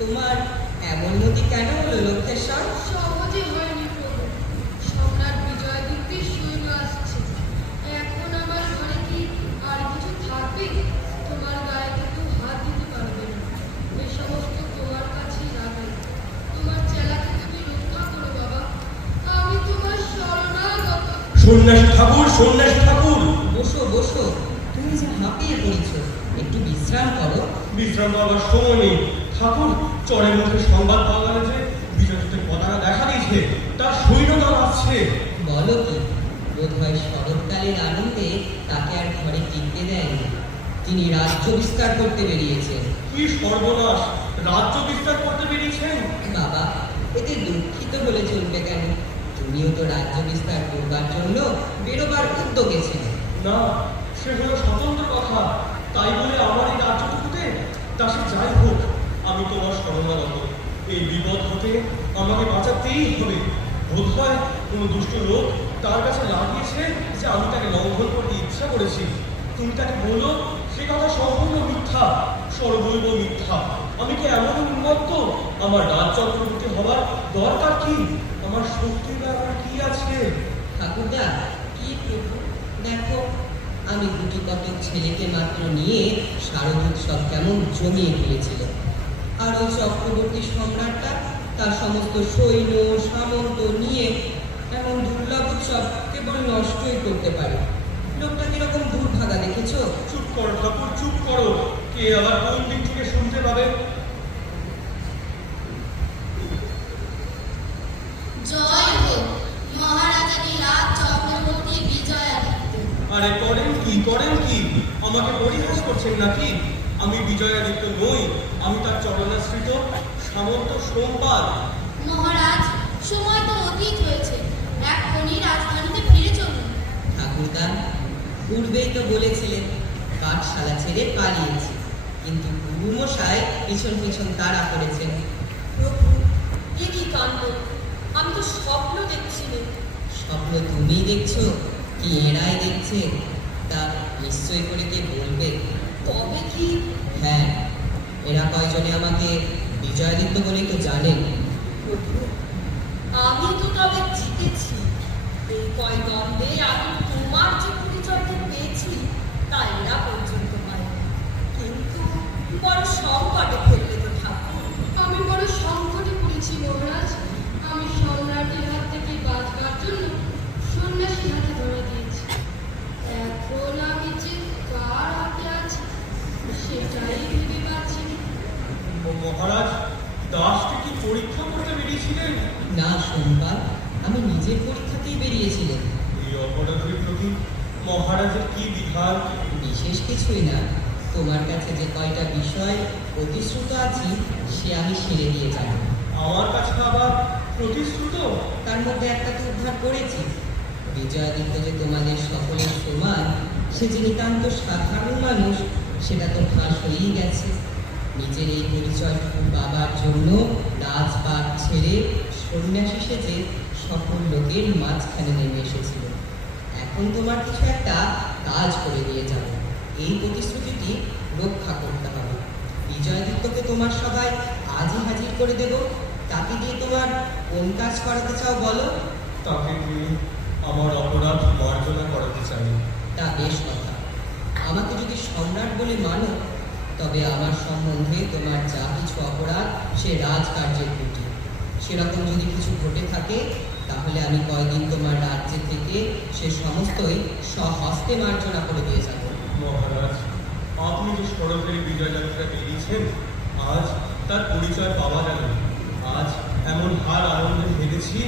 তোমার এমন মতি কেন হলো লক্ষেশ্বর? সহজে হয়নি প্রভু। সম্রাট বিজয়দীপ্তির সৈন্য আসছে। এখন আমার ঘরে কি আর কিছু থাকবে? তোমার গায়ে কিন্তু হাত দিতে পারবে না। এই সমস্ত তোমার কাছেই রাখবে। তোমার চেলাকে তুমি রক্ষা করো বাবা। আমি তোমার শরণাগত। সন্ন্যাসী ঠাকুর, সন্ন্যাসী ঠাকুর, বসো বসো, তুমি যে হাঁপিয়ে পড়েছ, একটু বিশ্রাম করো। বিশ্রাম পাওয়ার সময় নেই ঠাকুর। চরের মুখে সংবাদ পাওয়া গেল যে বিজয়যুদ্ধের পতাকা দেখা দিয়েছে, তার সৈন্যদল আসছে। বলো কি? বোধ হয় শরৎকালের আনন্দে তাকে আর ঘরে টিকতে দেয়নি। তিনি রাজ্য বিস্তার করতে বেরিয়েছেন। কি সর্বনাশ! রাজ্য বিস্তার করতে বেরিয়েছেন? বাবা, এতে দুঃখিত হলে চলবে কেন? তুমিও তো রাজ্য বিস্তার করবার জন্য বেরোবার উদ্যোগে ছিলে। না, সে হলো স্বতন্ত্র কথা। তাই বলে আমার এই রাজ্যটুকুতে তা সে যাই হোক, আমি তোমার শরণাগত। এই বিপদ হতে আমাকে বাঁচাতেই হবে। বোধ হয় কোনো দুষ্ট লোক তার কাছে লাগিয়েছে যে আমি তাকে লঙ্ঘন করতে ইচ্ছা করেছি। তুমি তাকে বলো সে কথা সম্পূর্ণ মিথ্যা, সর্বৈব মিথ্যা। আমি কি এমন উন্মত্ত? আমার রাজ চক্রবর্তী হবার দরকার কি? আমার শক্তি ব্যাপার কি আছে? ঠাকুরদা, কি প্রভু, দেখো আমি দুটি কতক ছেলেকে মাত্র নিয়ে শারদ উৎসব কেমন জমিয়ে ফেলেছিল। আর ওই চক্রবর্তী সম্রাটটা তার সমস্ত সৈন্য সামন্ত নিয়ে এমন দুর্লভ উৎসব কেবল নষ্টই করতে পারে। লোকটা কিরকম দুর্ভাগা দেখেছো? চুপ করো ঠাকুর, চুপ করো। কে আবার কোন দিক থেকে শুনতে পাবে? জয় হোক মহারাজানী রাজ চক্রবর্তী বিজয়াদিত্য। আরে করেন কি, করেন কি? আমাকে পরিহাস করছেন নাকি? আমি বিজয়াদিত্য নই, আমি তার চরণাশ্রিত সামন্ত সোমপাল। মহারাজ, সময় তো অতীত হয়েছে। এখনই রাজধানীতে ফিরে চলুন। ঠাকুরদা, পূর্বেই তো বলেছিলেন কাঠশালা ছেড়ে পালিয়েছি, কিন্তু গুরুমশাই পিছন পিছন তাড়া করেছেন। প্রভু, এ কি কাণ্ড! আমি তো স্বপ্ন দেখছিলাম। স্বপ্ন তুমিই দেখছো কি এরাই দেখছে? তা নিশ্চয় করে কে বলবে? তবে কি? হ্যাঁ, এরা কয়জনে আমাকে বিজয়াদিত্য বলেই তো জানেন। প্রভু, আমি তো তবে জিতেছি। এই কয় দ্বন্দ্বে আমি তোমার যে পরিচয়টা পেয়েছি তা এরা পর্যন্ত পায়নি। কিন্তু বড় সংকটে ফেললে তো ঠাকুর। আমি বড় সংকটে পড়েছি মহারাজ। আমি সম্রাটের হাত থেকে বাঁচবার জন্য সন্ন্যাসীর হাতে ধরা দিয়েছি। এখন আমি যে কার হাতে আছি সেটাই ভেবে পাচ্ছি না। মহারাজ, দাসকে কি পরীক্ষা করতে বেরিয়েছিলেন? না সোমবার, আমি নিজের পরীক্ষাতেই বেরিয়েছিলেন। এই মহারাজের কি বিধান? বিশেষ কিছুই না, তোমার কাছে যে কয়টা বিষয় প্রতিশ্রুত আছি সে আমি সেরে দিয়ে যাব। আমার কাছে আবার প্রতিশ্রুত? তার মধ্যে একটা তো উদ্ধার করেছি। বিজয়াদিত্য যে তোমাদের সকলের সমান, সে যে নিতান্ত সাধারণ মানুষ, সেটা তো ফাঁস হয়েই গেছে। নিজের এই পরিচয়টুকু পাবার জন্য রাজপাট ছেড়ে সন্ন্যাসী সেজে সকল লোকের মাঝখানে নেমে এসেছিল। এখন তোমার কিছু একটা কাজ করে দিয়ে যাব, এই প্রতিশ্রুতিটি রক্ষা করতে হবে। বিজয়াদিত্যকে তোমার সবাই আজই হাজির করে দেব। তাকে দিয়ে তোমার কোন কাজ করাতে চাও বলো? তাকে দিয়ে আমার অপরাধ মার্জনা করাতে চাই। তা বেশ কথা। আমাকে যদি সম্রাট বলে মানো, তবে আমার সম্বন্ধে তোমার যা কিছু অপরাধ সে রাজকার্যের ত্রুটি, সেরকম যদি কিছু ঘটে থাকে, তাহলে আমি কয়দিন তোমার রাজ্যে থেকে সে সমস্তই স্বহস্তে মার্জনা করে দিয়ে যাব। মহারাজ, আপনি যে সড়কের বিজয় যাত্রা বেরিয়েছেন, আজ তার পরিচয় পাওয়া গেল। আজ এমন হার আনন্দে ভেবেছি